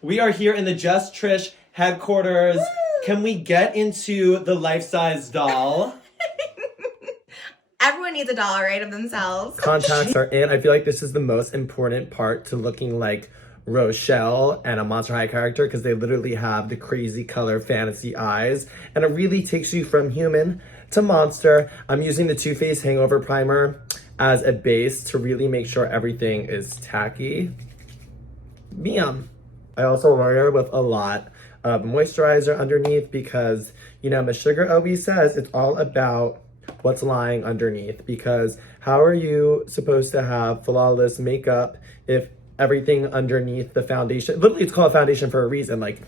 We are here in the Just Trish headquarters. Woo! Can we get into the life-size doll? Everyone needs a doll, right, of themselves. Contacts are in. I feel like this is the most important part to looking like Rochelle and a Monster High character because they literally have the crazy color fantasy eyes and it really takes you from human to monster. I'm using the Too Faced Hangover Primer as a base to really make sure everything is tacky. Bam! I also layer with a lot of moisturizer underneath because, you know, Miss Sugar always says it's all about what's lying underneath, because how are you supposed to have flawless makeup if everything underneath the foundation, literally it's called foundation for a reason. Like,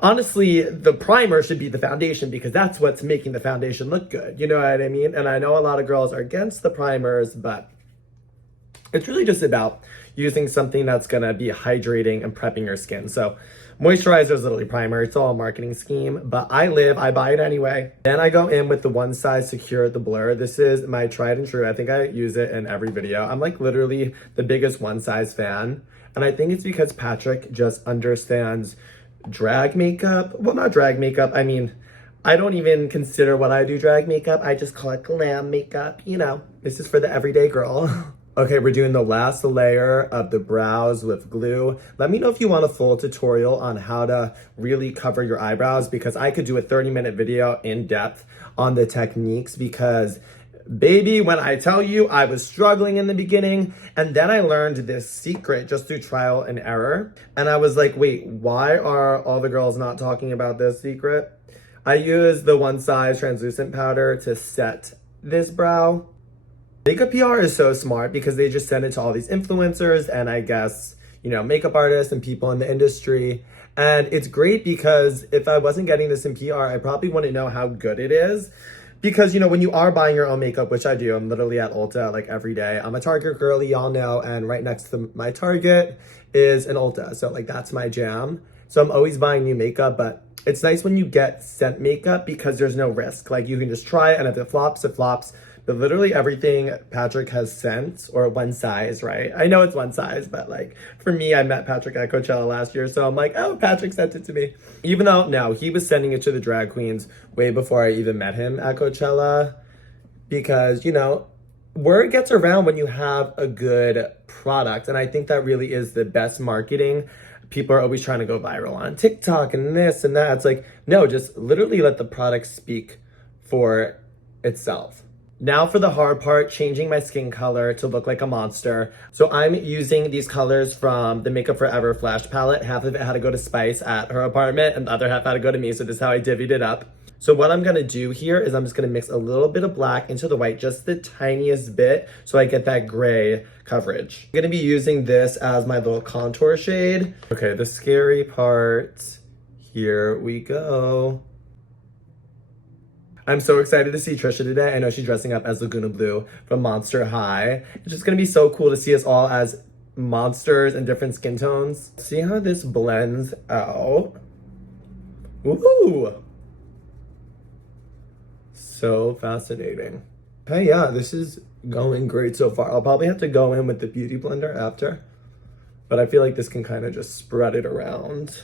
honestly, the primer should be the foundation because that's what's making the foundation look good. You know what I mean? And I know a lot of girls are against the primers, but it's really just about using something that's gonna be hydrating and prepping your skin. So moisturizer is literally primer. It's all a marketing scheme, but I buy it anyway. Then I go in with the One Size Secure the Blur. This is my tried and true. I think I use it in every video. I'm like literally the biggest One Size fan. And I think it's because Patrick just understands drag makeup. Well, not drag makeup. I mean, I don't even consider what I do drag makeup. I just call it glam makeup. You know, this is for the everyday girl. Okay, we're doing the last layer of the brows with glue. Let me know if you want a full tutorial on how to really cover your eyebrows, because I could do a 30-minute video in depth on the techniques, because baby, when I tell you I was struggling in the beginning, and then I learned this secret just through trial and error. And I was like, wait, why are all the girls not talking about this secret? I use the One Size translucent powder to set this brow. Makeup PR is so smart because they just send it to all these influencers and I guess, you know, makeup artists and people in the industry. And it's great because if I wasn't getting this in PR, I probably wouldn't know how good it is. Because, you know, when you are buying your own makeup, which I do, I'm literally at Ulta like every day. I'm a Target girly, y'all know, and right next to my Target is an Ulta. So like that's my jam. So I'm always buying new makeup, but it's nice when you get scent makeup because there's no risk. Like you can just try it and if it flops, it flops. But literally everything Patrick has sent, or One Size, right? I know it's One Size, but like for me, I met Patrick at Coachella last year. So I'm like, oh, Patrick sent it to me. Even though, no, he was sending it to the drag queens way before I even met him at Coachella. Because, you know, word gets around when you have a good product. And I think that really is the best marketing. People are always trying to go viral on TikTok and this and that. It's like, no, just literally let the product speak for itself. Now for the hard part, changing my skin color to look like a monster. So I'm using these colors from the Makeup Forever Flash palette. Half of it had to go to Spice at her apartment and the other half had to go to me. So this is how I divvied it up. So what I'm gonna do here is I'm just gonna mix a little bit of black into the white, just the tiniest bit, so I get that gray coverage. I'm gonna be using this as my little contour shade. Okay, the scary part, here we go. I'm so excited to see Trisha today. I know she's dressing up as Laguna Blue from Monster High. It's just gonna be so cool to see us all as monsters in different skin tones. See how this blends out? Ooh! So fascinating. Hey, yeah, this is going great so far. I'll probably have to go in with the Beauty Blender after, but I feel like this can kind of just spread it around.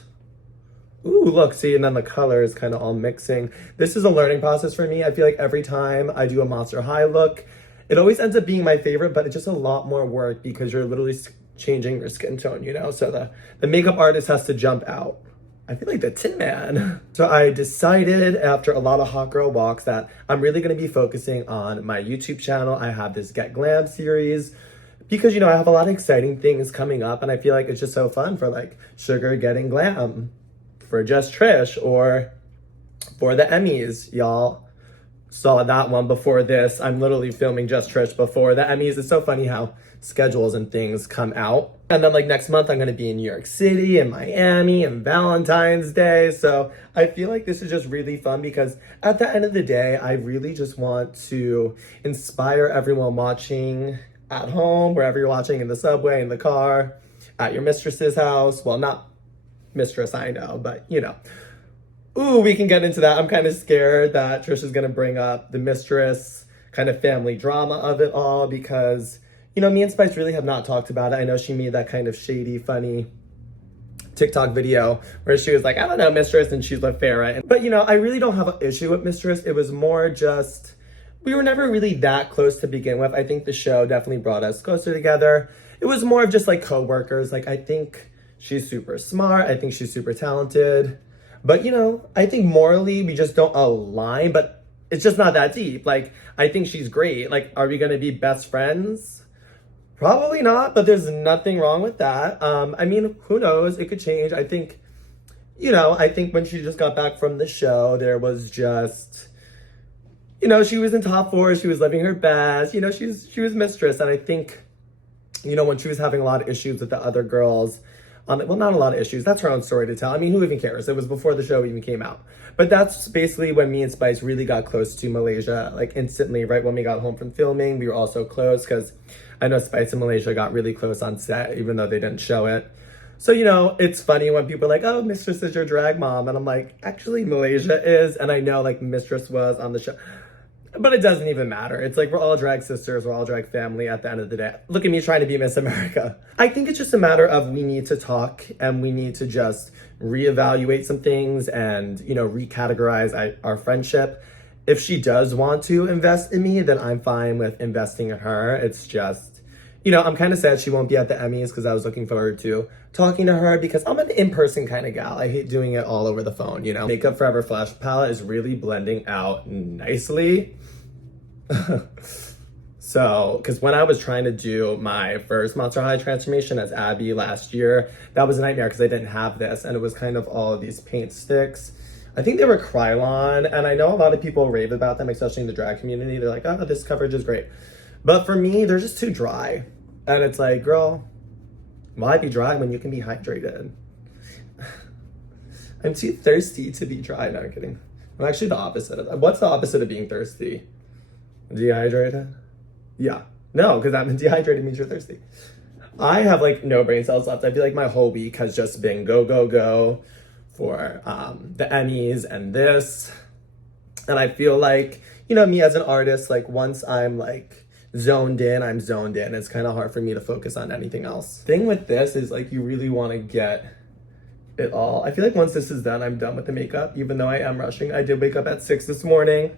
Ooh, look, see, and then the color is kind of all mixing. This is a learning process for me. I feel like every time I do a Monster High look, it always ends up being my favorite, but it's just a lot more work because you're literally changing your skin tone, you know? So the makeup artist has to jump out. I feel like the Tin Man. So I decided after a lot of hot girl walks that I'm really gonna be focusing on my YouTube channel. I have this Get Glam series because, you know, I have a lot of exciting things coming up and I feel like it's just so fun for like Sugar getting glam, for Just Trish, or for the Emmys. Y'all saw that one before this. I'm literally filming Just Trish before the Emmys. It's so funny how schedules and things come out. And then like next month, I'm gonna be in New York City and Miami and Valentine's Day. So I feel like this is just really fun because at the end of the day, I really just want to inspire everyone watching at home, wherever you're watching, in the subway, in the car, at your mistress's house. Well, not mistress, I know, but you know. Ooh, we can get into that. I'm kind of scared that Trisha's gonna bring up the mistress kind of family drama of it all because, you know, me and Spice really have not talked about it. I know she made that kind of shady, funny TikTok video where she was like, I don't know, Mistress, and she's like Farrah. But you know, I really don't have an issue with Mistress. It was more just, we were never really that close to begin with. I think the show definitely brought us closer together. It was more of just like co-workers. Like, I think she's super smart. I think she's super talented. But you know, I think morally we just don't align, but it's just not that deep. Like, I think she's great. Like, are we gonna be best friends? Probably not, but there's nothing wrong with that. I mean, who knows? It could change. I think, you know, I think when she just got back from the show, there was just, you know, she was in top four. She was living her best. You know, she was Mistress. And I think, you know, when she was having a lot of issues with the other girls, well, not a lot of issues. That's her own story to tell. I mean, who even cares? It was before the show even came out. But that's basically when me and Spice really got close to Malaysia, like instantly, right when we got home from filming. We were all so close because I know Spice and Malaysia got really close on set, even though they didn't show it. So, you know, it's funny when people are like, oh, Mistress is your drag mom. And I'm like, actually, Malaysia is. And I know, like, Mistress was on the show. But it doesn't even matter. It's like, we're all drag sisters. We're all drag family at the end of the day. Look at me trying to be Miss America. I think it's just a matter of we need to talk and we need to just reevaluate some things and, you know, recategorize our friendship. If she does want to invest in me, then I'm fine with investing in her. It's just, you know, I'm kind of sad she won't be at the Emmys because I was looking forward to talking to her because I'm an in-person kind of gal. I hate doing it all over the phone, you know. Makeup Forever Flash palette is really blending out nicely. So, because when I was trying to do my first Monster High transformation as Abby last year, that was a nightmare because I didn't have this and it was kind of all of these paint sticks. I think they were Krylon, and I know a lot of people rave about them, especially in the drag community. They're like, oh, this coverage is great. But for me, they're just too dry. And it's like, girl, why be dry when you can be hydrated? I'm too thirsty to be dry. No, I'm kidding. I'm actually the opposite of that. What's the opposite of being thirsty? Dehydrated? Yeah. No, because I'm dehydrated means you're thirsty. I have like no brain cells left. I feel like my whole week has just been go, go, go for the Emmys and this. And I feel like, you know, me as an artist, like once I'm like zoned in, I'm zoned in. It's kind of hard for me to focus on anything else. Thing with this is like you really want to get it all. I feel like once this is done, I'm done with the makeup, even though I am rushing. I did wake up at 6 this morning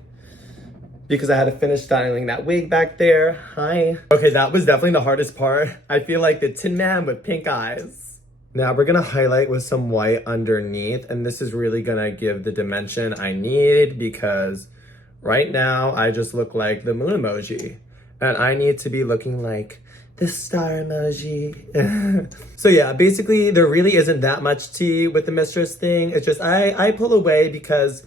because I had to finish styling that wig back there. Hi. Okay, that was definitely the hardest part. I feel like the Tin Man with pink eyes. Now we're gonna highlight with some white underneath, and this is really gonna give the dimension I need because right now I just look like the moon emoji and I need to be looking like the star emoji. So yeah, basically there really isn't that much tea with the Mistress thing. It's just I pull away because,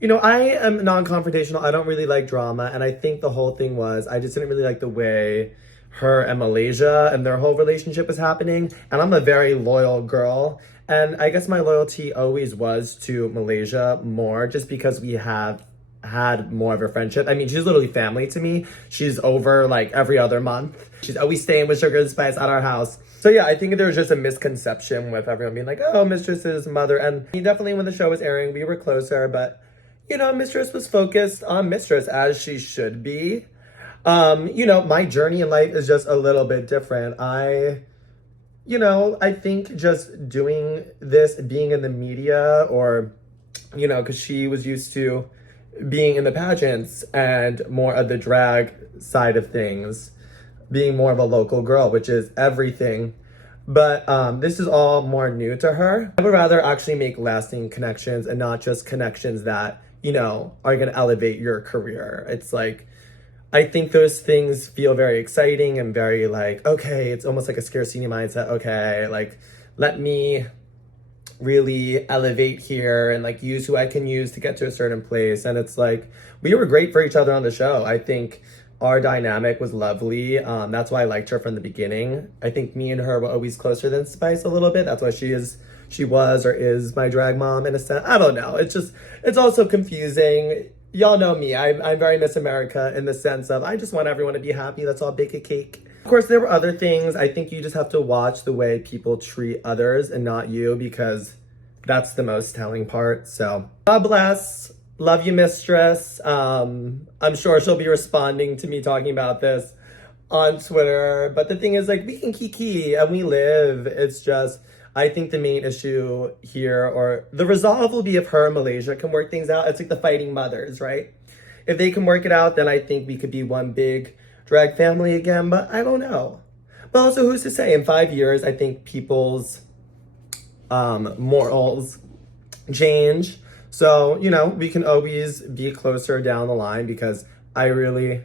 you know, I am non-confrontational. I don't really like drama, and I think the whole thing was I just didn't really like the way her and Malaysia and their whole relationship was happening. And I'm a very loyal girl. And I guess my loyalty always was to Malaysia more just because we have had more of a friendship. I mean, she's literally family to me. She's over like every other month. She's always staying with Sugar and Spice at our house. So yeah, I think there was just a misconception with everyone being like, oh, Mistress's mother. And definitely when the show was airing, we were closer. But, you know, Mistress was focused on Mistress as she should be. You know, my journey in life is just a little bit different. I think just doing this, being in the media or, you know, because she was used to being in the pageants and more of the drag side of things, being more of a local girl, which is everything. But this is all more new to her. I would rather actually make lasting connections and not just connections that, you know, are going to elevate your career. It's like, I think those things feel very exciting and very like, okay, it's almost like a scarcity mindset. Okay, like, let me really elevate here and like use who I can use to get to a certain place. And it's like, we were great for each other on the show. I think our dynamic was lovely. That's why I liked her from the beginning. I think me and her were always closer than Spice a little bit. That's why she was or is my drag mom in a sense. I don't know. It's also confusing. Y'all know me. I'm very Miss America in the sense of I just want everyone to be happy. Let's all bake a cake. Of course, there were other things. I think you just have to watch the way people treat others and not you, because that's the most telling part. So God bless. Love you, Mistress. I'm sure she'll be responding to me talking about this on Twitter. But the thing is, like, we can kiki and we live. It's just, I think the main issue here, or the resolve, will be if her and Malaysia can work things out. It's like the fighting mothers, right? If they can work it out, then I think we could be one big drag family again, but I don't know. But also, who's to say? In 5 years, I think people's morals change. So, you know, we can always be closer down the line because I really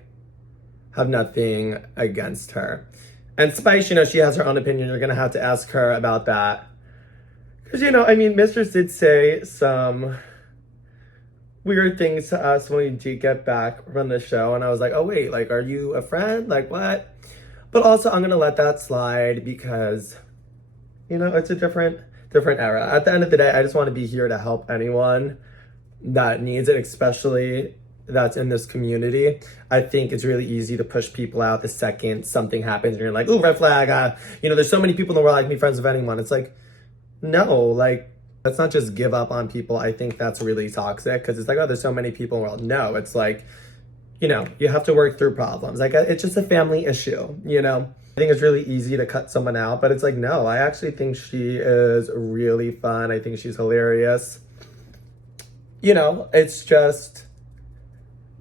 have nothing against her. And Spice, you know, she has her own opinion. You're going to have to ask her about that. Because, you know, I mean, Mistress did say some weird things to us when we did get back from the show. And I was like, oh, wait, like, are you a friend? Like, what? But also, I'm going to let that slide because, you know, it's a different era. At the end of the day, I just want to be here to help anyone that needs it, especially that's in this community. I think it's really easy to push people out the second something happens and you're like, oh, red flag. You know, there's so many people in the world I can be friends with anyone. It's like, no, like, let's not just give up on people. I think that's really toxic because it's like, oh, there's so many people in the world. No, it's like, you know, you have to work through problems. Like, it's just a family issue, you know? I think it's really easy to cut someone out, but it's like, no, I actually think she is really fun. I think she's hilarious. You know, it's just,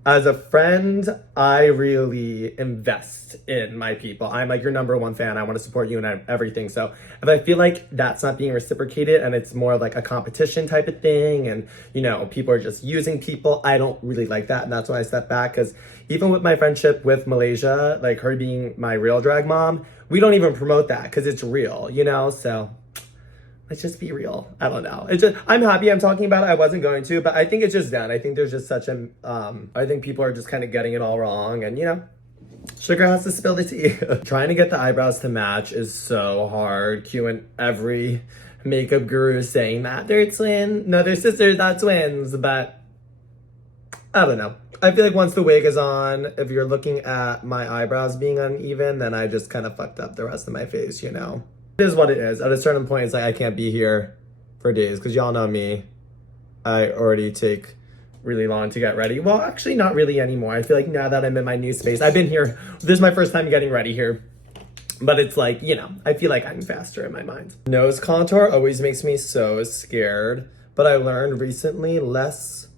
as a friend, I really invest in my people. I'm like your number one fan. I want to support you in everything. So if I feel like that's not being reciprocated and it's more like a competition type of thing and, you know, people are just using people, I don't really like that. And that's why I step back, because even with my friendship with Malaysia, like her being my real drag mom, we don't even promote that because it's real, you know? So let's just be real. I don't know. It's just, I'm happy I'm talking about it. I wasn't going to, but I think it's just done. I think there's just such a, I think people are just kind of getting it all wrong. And, you know, sugar has to spill the tea. Trying to get the eyebrows to match is so hard. Cueing every makeup guru saying that they're twins. No, they're sisters, not twins. But I don't know. I feel like once the wig is on, if you're looking at my eyebrows being uneven, then I just kind of fucked up the rest of my face, you know? It is what it is. At a certain point, it's like I can't be here for days because y'all know me. I already take really long to get ready. Well, actually not really anymore. I feel like now that I'm in my new space, I've been here. This is my first time getting ready here. But it's like, you know, I feel like I'm faster in my mind. Nose contour always makes me so scared. But I learned recently less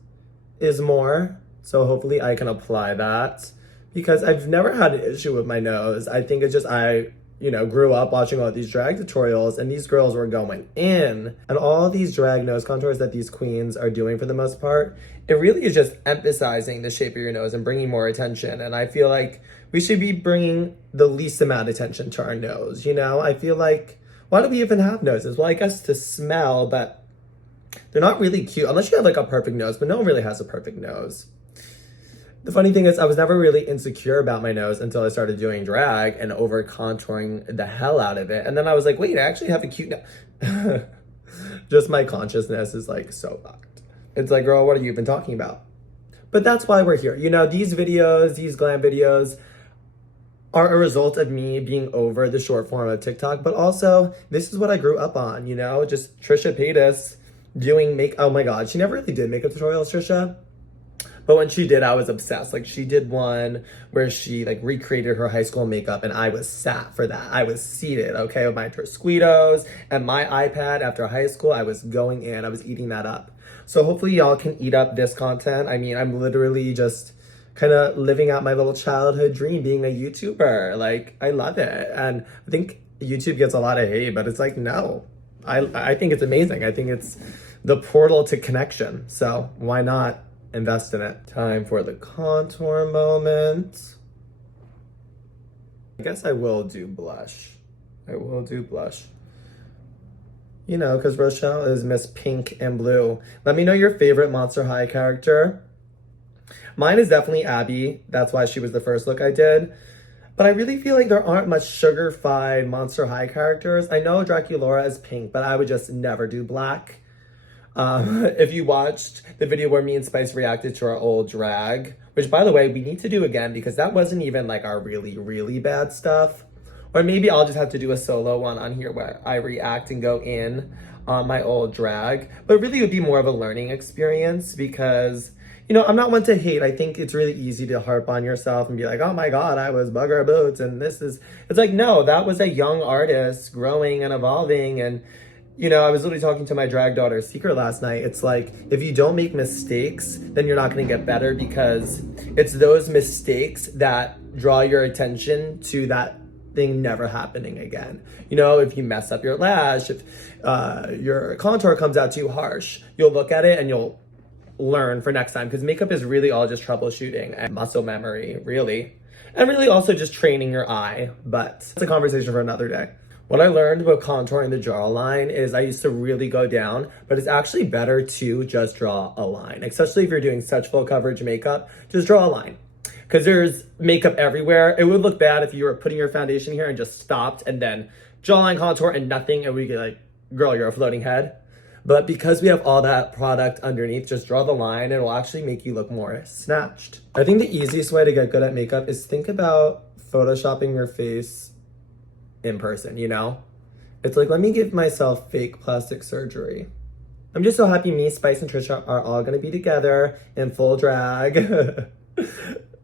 is more. So hopefully I can apply that. Because I've never had an issue with my nose. I think it's just you know, grew up watching all these drag tutorials and these girls were going in. And all these drag nose contours that these queens are doing for the most part, it really is just emphasizing the shape of your nose and bringing more attention. And I feel like we should be bringing the least amount of attention to our nose, you know? I feel like, why do we even have noses? Well, I guess to smell, but they're not really cute unless you have like a perfect nose, but no one really has a perfect nose. The funny thing is, I was never really insecure about my nose until I started doing drag and over contouring the hell out of it. And then I was like, wait, I actually have a cute nose. Just my consciousness is like so fucked. It's like, girl, what have you been talking about? But that's why we're here. You know, these videos, these glam videos are a result of me being over the short form of TikTok. But also, this is what I grew up on, you know? Just Trisha Paytas doing oh my God, she never really did makeup tutorials, Trisha. But when she did, I was obsessed. Like, she did one where she, like, recreated her high school makeup, and I was sat for that. I was seated, okay, with my Tosquitos and my iPad after high school. I was going in. I was eating that up. So hopefully y'all can eat up this content. I mean, I'm literally just kind of living out my little childhood dream, being a YouTuber. Like, I love it. And I think YouTube gets a lot of hate, but it's like, no. I think it's amazing. I think it's the portal to connection. So why not invest in it? Time for the contour moment. I guess I will do blush. You know, because Rochelle is Miss Pink and Blue. Let me know your favorite Monster High character. Mine is definitely Abby. That's why she was the first look I did. But I really feel like there aren't much sugar-fied Monster High characters. I know Draculaura is pink, but I would just never do black. If you watched the video where me and Spice reacted to our old drag, which by the way, we need to do again because that wasn't even like our really, really bad stuff. Or maybe I'll just have to do a solo one on here where I react and go in on my old drag. But really it would be more of a learning experience because, you know, I'm not one to hate. I think it's really easy to harp on yourself and be like, oh my God, I was bugger boots and this is, it's like, no, that was a young artist growing and evolving and You know, I was literally talking to my drag daughter Secret last night. It's like, if you don't make mistakes, then you're not going to get better, because it's those mistakes that draw your attention to that thing never happening again. You know, if you mess up your lash, if your contour comes out too harsh, you'll look at it and you'll learn for next time, because makeup is really all just troubleshooting and muscle memory, really. And really also just training your eye, but it's a conversation for another day. What I learned about contouring the jawline is I used to really go down, but it's actually better to just draw a line, especially if you're doing such full coverage makeup. Just draw a line, because there's makeup everywhere. It would look bad if you were putting your foundation here and just stopped and then jawline contour and nothing, and we get like, girl, you're a floating head. But because we have all that product underneath, just draw the line and it will actually make you look more snatched. I think the easiest way to get good at makeup is think about photoshopping your face in person, you know? It's like, let me give myself fake plastic surgery. I'm just so happy me, Spice, and Trisha are all gonna be together in full drag.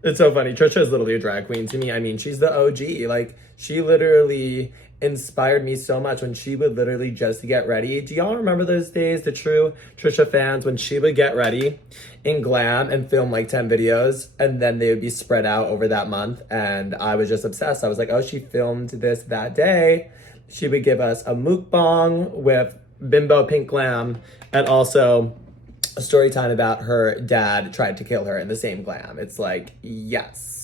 It's so funny. Trisha is literally a drag queen to me. I mean, she's the OG. Like, she literally inspired me so much when she would literally just get ready. Do y'all remember those days, the true Trisha fans, when she would get ready in glam and film like 10 videos, and then they would be spread out over that month? And I was just obsessed. I was like, oh, she filmed this that day. She would give us a mukbang with bimbo pink glam, and also a story time about her dad tried to kill her in the same glam. It's like, yes.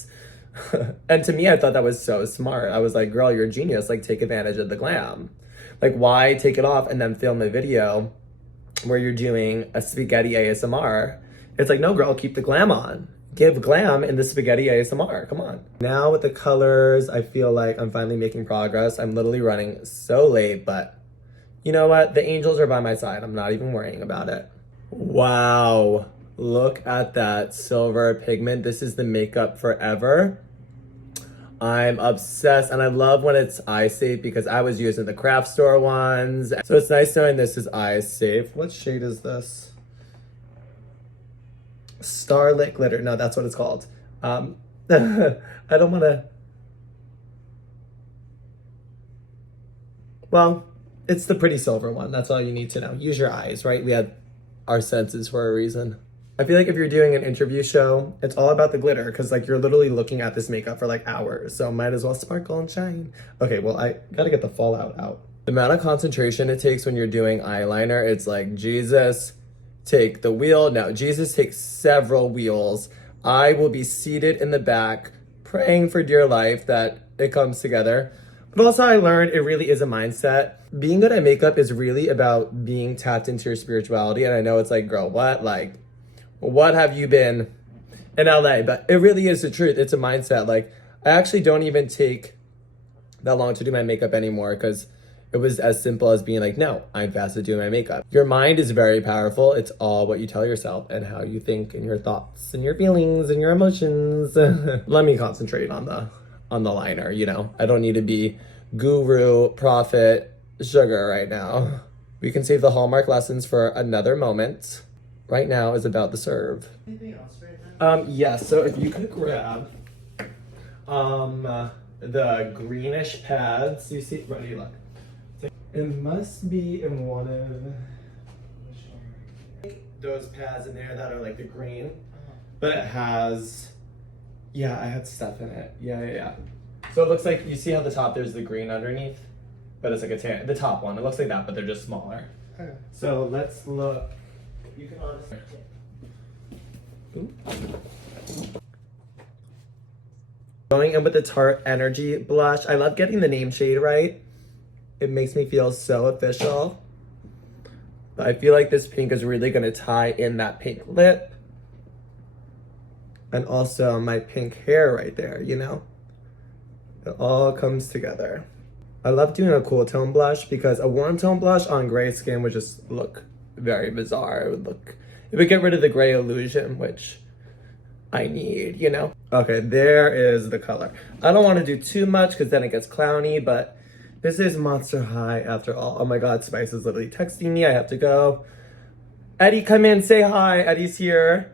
And to me, I thought that was so smart. I was like, girl, you're a genius. Like, take advantage of the glam. Like, why take it off and then film a video where you're doing a spaghetti ASMR? It's like, no, girl, keep the glam on. Give glam in the spaghetti ASMR. Come on. Now with the colors, I feel like I'm finally making progress. I'm literally running so late, but you know what? The angels are by my side. I'm not even worrying about it. Wow. Look at that silver pigment. This is the Makeup Forever. I'm obsessed, and I love when it's eye safe, because I was using the craft store ones. So it's nice knowing this is eye safe. What shade is this? Starlit Glitter. No, that's what it's called. I don't want to... Well, it's the pretty silver one. That's all you need to know. Use your eyes, right? We have our senses for a reason. I feel like if you're doing an interview show, it's all about the glitter, because like you're literally looking at this makeup for like hours, so might as well sparkle and shine. Okay, well, I gotta get the fallout out. The amount of concentration it takes when you're doing eyeliner, it's like, Jesus, take the wheel. No, Jesus takes several wheels. I will be seated in the back, praying for dear life that it comes together. But also I learned it really is a mindset. Being good at makeup is really about being tapped into your spirituality. And I know it's like, girl, what? Like, what have you been in LA? But it really is the truth. It's a mindset. Like, I actually don't even take that long to do my makeup anymore, because it was as simple as being like, no, I'm fast at doing my makeup. Your mind is very powerful. It's all what you tell yourself and how you think and your thoughts and your feelings and your emotions. Let me concentrate on the liner, you know? I don't need to be guru, prophet, sugar right now. We can save the Hallmark lessons for another moment. Right now is about the serve. Anything else right now? Yes, so if you could grab the greenish pads. You see, ready, look. It must be in one of those pads in there that are like the green, but it has, yeah, I had stuff in it. Yeah. So it looks like, you see how the top, there's the green underneath, but it's like a tan, the top one, it looks like that, but they're just smaller. Okay. So let's look. You can honestly. Going in with the Tarte Energy blush. I love getting the name shade right. It makes me feel so official. But I feel like this pink is really gonna tie in that pink lip. And also my pink hair right there, you know? It all comes together. I love doing a cool tone blush, because a warm tone blush on gray skin would just look very bizarre. It would get rid of the gray illusion, which I need, you know? Okay, there is the color. I don't want to do too much because then it gets clowny, but this is Monster High after all. Oh my God, Spice is literally texting me. I have to go. Eddie, come in, say hi. Eddie's here,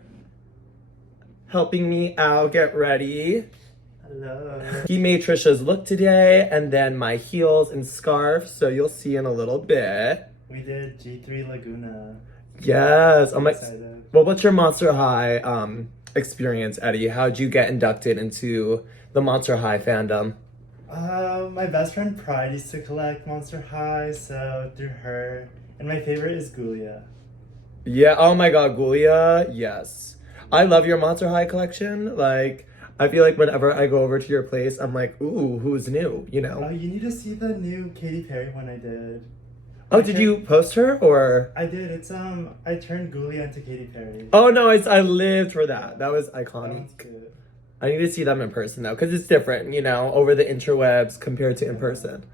helping me out, get ready. Hello. He made Trisha's look today, and then my heels and scarf, so you'll see in a little bit. We did G3 Laguna. Yes. I'm excited. Well, what's your Monster High experience, Eddie? How'd you get inducted into the Monster High fandom? My best friend Pride used to collect Monster High, so through her. And my favorite is Goyle. Yeah, oh my god, Gulia, yes. I love your Monster High collection. Like, I feel like whenever I go over to your place, I'm like, ooh, who's new, you know? Oh, you need to see the new Katy Perry one I did. Oh, did you post her, or? I did. It's, I turned Goyle into Katy Perry. Oh no, I lived for that. That was That iconic. one's good. I need to see them in person though, because it's different, you know, over the interwebs compared to in person.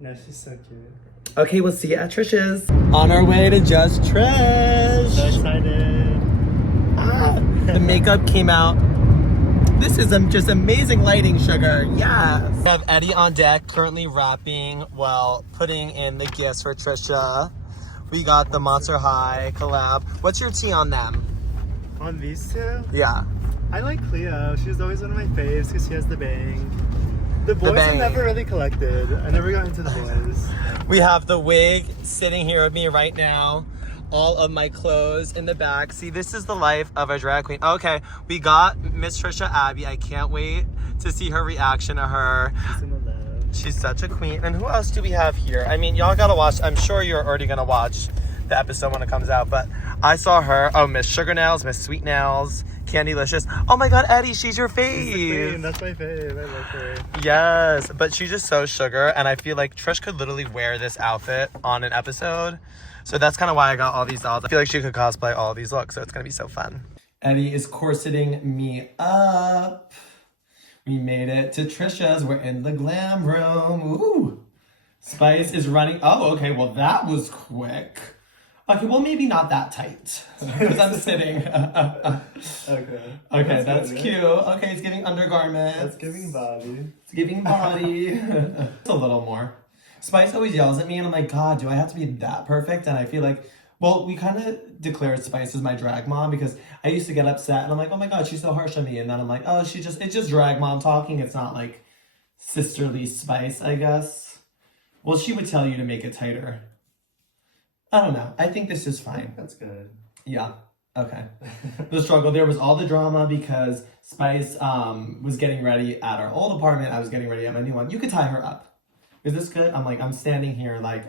No, she's so cute. Okay, we'll see you at Trisha's. On our way to Just Trish. So excited. The makeup came out. This is just amazing lighting, sugar. Yes. We have Eddie on deck, currently wrapping, well, putting in the gifts for Trisha. We got the Monster High collab. What's your tea on them? On these two? Yeah. I like Cleo. She was always one of my faves because she has the bang. The boys bang. I never really collected. I never got into the boys. We have the wig sitting here with me right now. All of my clothes in the back. See, this is the life of a drag queen. Okay, we got Miss Trisha Abby. I can't wait to see her reaction to her. She's such a queen. And who else do we have here? I mean, y'all gotta watch. I'm sure you're already gonna watch the episode when it comes out, but I saw her. Oh, Miss Sugar Nails, Miss Sweet Nails, Candylicious. Oh my god, Eddie, she's your fave. She's the queen. That's my fave. I like her. Yes, but she's just so sugar, and I feel like Trish could literally wear this outfit on an episode. So that's kind of why I got all these dolls. I feel like she could cosplay all these looks, so it's gonna be so fun. Eddie is corseting me up. We made it to Trisha's. We're in the glam room. Ooh. Spice is running. Oh, okay, well that was quick. Okay, well maybe not that tight, because I'm sitting. Okay, that's cute. Okay, it's giving undergarments. That's giving body. It's giving body. It's a little more. Spice always yells at me and I'm like, God, do I have to be that perfect? And I feel like, well, we kind of declared Spice as my drag mom because I used to get upset and I'm like, oh my God, she's so harsh on me. And then I'm like, oh, it's just drag mom talking. It's not like sisterly Spice, I guess. Well, she would tell you to make it tighter. I don't know. I think this is fine. That's good. Yeah. Okay. The struggle, there was all the drama because Spice was getting ready at our old apartment. I was getting ready at my new one. You could tie her up. Is this good? I'm standing here like,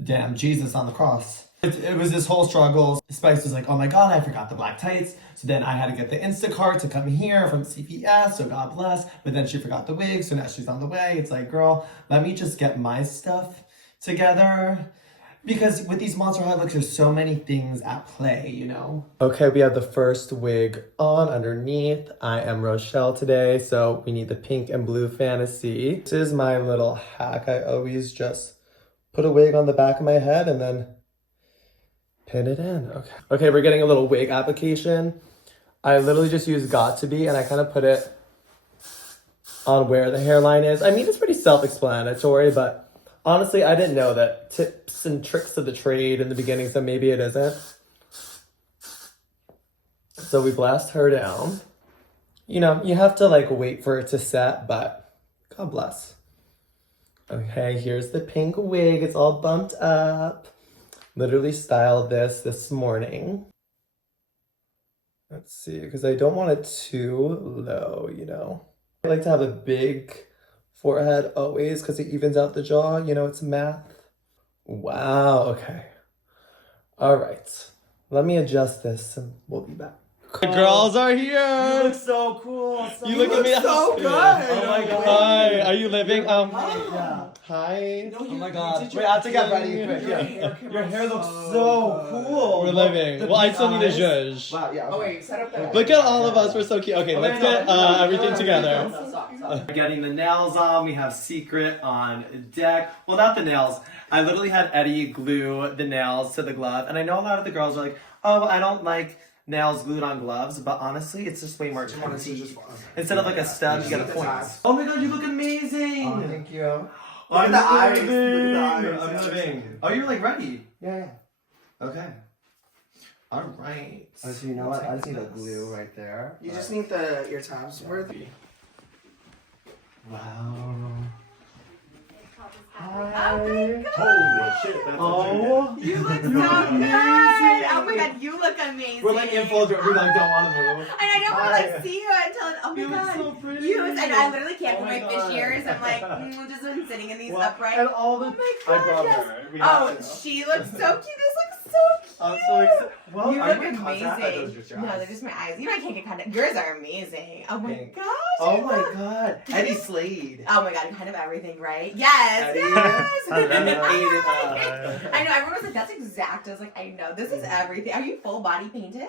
damn, Jesus on the cross. It was this whole struggle. Spice was like, oh my God, I forgot the black tights. So then I had to get the Instacart to come here from CVS, so God bless. But then she forgot the wig, so now she's on the way. It's like, girl, let me just get my stuff together. Because with these Monster High looks, there's so many things at play, you know? Okay, we have the first wig on underneath. I am Rochelle today, so we need the pink and blue fantasy. This is my little hack. I always just put a wig on the back of my head and then pin it in. Okay, we're getting a little wig application. I literally just use Got To Be and I kind of put it on where the hairline is. I mean, it's pretty self-explanatory, but honestly, I didn't know that tips and tricks of the trade in the beginning, so maybe it isn't. So we blast her down. You know, you have to like wait for it to set, but God bless. Okay, here's the pink wig. It's all bumped up. Literally styled this morning. Let's see, because I don't want it too low, you know. I like to have a big forehead always because it evens out the jaw. You know, it's math. Wow, okay. All right. Let me adjust this and we'll be back. The girls are here. You look so cool. You look at me so good. Oh my God. Hi, are you living? Yeah. Hi. No, Oh my you God. did Wait, I have to get ready quick. Your hair looks so cool. We're living. Well, I still need a zhuzh. Wow, yeah. Oh wait, set up that. Look at all of us. We're so cute. Okay, let's get everything together. Stop. We're getting the nails on. We have Secret on deck. Well, not the nails. I literally had Eddie glue the nails to the glove. And I know a lot of the girls are like, oh, I don't like nails glued on gloves. But honestly, it's just way more expensive. Instead of like a stub, you get a point. Oh my God, you look amazing. Oh, thank you. Oh, I'm Look at the eyes. living. Look at the eyes. I'm living. Oh, you're like ready. Yeah. Okay. All right. Oh, so you know what? I just need a glue right there. You just need your tabs. Where are the... Wow. Hi. Holy shit, that's Oh. You look so good. Oh my god, you look amazing. We're like in full dress. We like don't want to move. And I don't want to like see you until. Oh my You look god. so pretty. You and I literally can't Oh put my my God. fish ears. I'm like just been sitting in these What? upright. And all the. Oh my I god. brought Yes. her. We have Oh, to. she looks so cute. This looks so cute. I'm so excited. Well, You are look wearing contacts? I thought those were amazing. just your No, eyes. they're just my eyes. You know I can't get contact. Yours are amazing. Oh my Thanks. gosh. Oh you my look- god. Eddie Slade. Oh my god, kind of everything, right? Yes, Eddie. yes. I love it. I know, everyone was like, that's exact. I was like, I know, this is everything. Are you full body painted?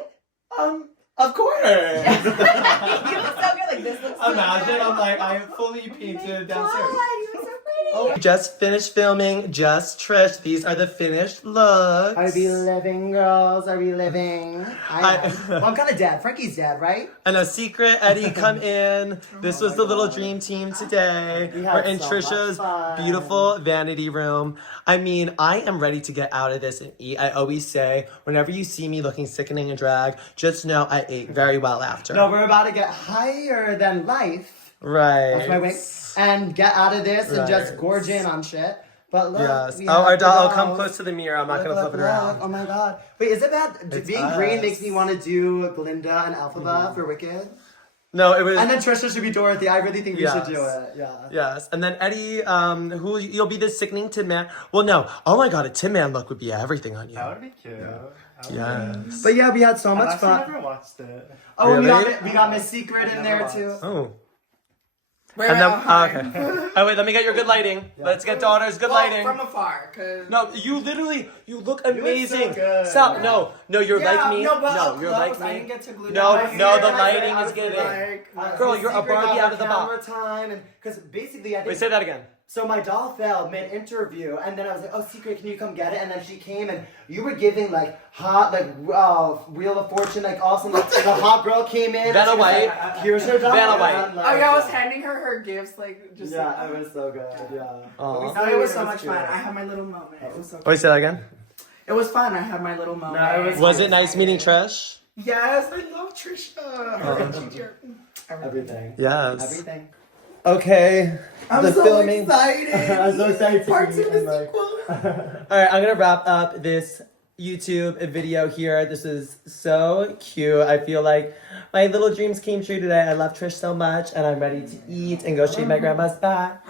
Of course. you look so good, like this looks so Imagine good. I'm like, I am fully Oh my painted God, downstairs. you look so pretty. Oh, we just finished filming Just Trish. These are the finished looks. Are we living, girls? Are we living? Well, I'm kind of dead. Frankie's dead, right? And a secret, Eddie, come in. This was the little dream team today. We had We're in so much Trisha's fun. beautiful vanity room. I mean, I am ready to get out of this and eat. I always say, whenever you see me looking sickening in drag, just know I ate very well after. No, we're about to get higher than life. Right. That's my wing. And get out of this and just Right. gorge in on shit. But look. Yes. we Oh, have our doll, the come dolls. close to the mirror. I'm not Look, going to look, flip it around. look. Oh my god. Wait, is it bad? It's Being green us. makes me want to do Glinda and Alphaba for Wicked. No, it was... And then Trisha should be Dorothy. I really think we should do Yes. it. Yeah. Yes, and then Eddie, who you'll be the sickening Tin Man. Well, no. Oh my god, a Tin Man look would be everything on you. That would be cute. Yes. But yeah, we had so I've much actually fun. never watched it. Oh, and Really? we got Miss Secret in there too. Oh. Where And then, okay. oh wait, let me get your good lighting. Let's get daughters good lighting. From afar, cause No, you literally, you look look so amazing. good. Stop, no, you're like me. No, but up you're close, like I me. didn't get to glue No, down my no, hair. the I lighting was is giving. like, Girl, Miss you're a Secret Barbie got out of the camera box. time, and because basically I didn't. Wait, say that again. So my doll fell mid-interview, and then I was like, "Oh, Secret, can you come get it?" And then she came, and you were giving like hot, like Wheel of Fortune, like awesome. Like, the hot girl came in. Vanna and she was White. Like, here's her doll. Vanna and White. I'm like, Oh yeah, I was handing her gifts like just. Yeah, like, it was so good. Yeah. Aw. No, it was so much cute. fun. I had my little moment. It was so. Wait, say that again. It was fun. I had my little moment. No, it was- Was it nice meeting Trish? Yes, I love Trisha. Her and Gigi. Everything. Yes. Everything. Okay. I'm the so filming. excited. I'm so excited to Part see 2 you, is like- sequel. All right, I'm gonna wrap up this YouTube video here. This is so cute. I feel like my little dreams came true today. I love Trish so much, and I'm ready to eat and go shave my grandma's back.